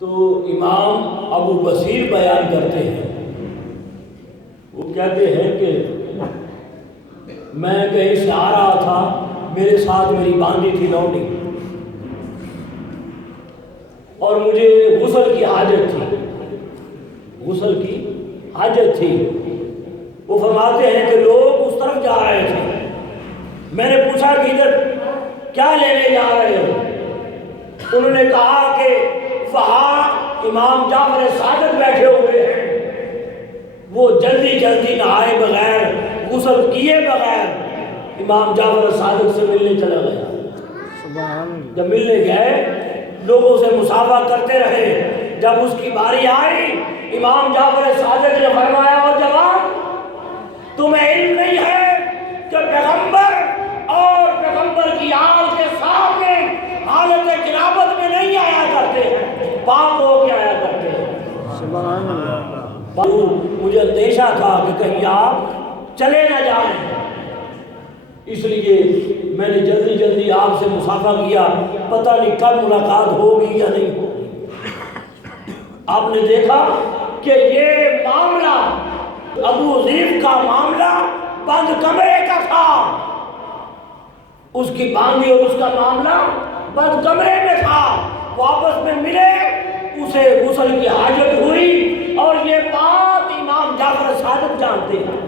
تو امام ابو بصیر بیان کرتے ہیں، وہ کہتے ہیں کہ میں کہیں سے آ رہا تھا، میرے ساتھ میری باندھی تھی لونڈی، اور مجھے غسل کی حاجت تھی، غسل کی حاجت تھی۔ وہ فرماتے ہیں کہ لوگ اس طرف جا رہے تھے، میں نے پوچھا کہ ادھر کیا لینے جا رہے ہو؟ انہوں نے کہا کہ وہاں امام جعفر صادق بیٹھے ہوئے ہیں، وہ جلدی جلدی نہائے بغیر، غسل کیے بغیر امام جعفر صادق سے ملنے چلا گیا۔ جب ملنے گئے لوگوں سے مصافحہ کرتے رہے، جب اس کی باری آئی امام جعفر صادق نے فرمایا اور جوان تمہیں علم نہیں ہے کہ پیغمبر اور پیغمبر کی آل کے سامنے حالت جنابت میں نہیں آیا کرتے ہیں، پاک ہو کے آیا کرتے ہیں۔ سبحان اللہ۔ مجھے اندیشہ تھا کہ کہیں آپ چلے نہ جائیں، اس لیے میں نے جلدی جلدی آپ سے مصافحہ کیا، پتہ نہیں کب ملاقات ہوگی یا نہیں ہوگی۔ آپ نے دیکھا کہ یہ معاملہ ابو ذیف کا معاملہ بند کمرے کا تھا، اس کی باندھی اور اس کا معاملہ بند کمرے میں تھا، وہ آپس میں ملے، اسے غسل کی حاجت ہوئی، اور یہ بات امام جعفر صادق جانتے ہیں۔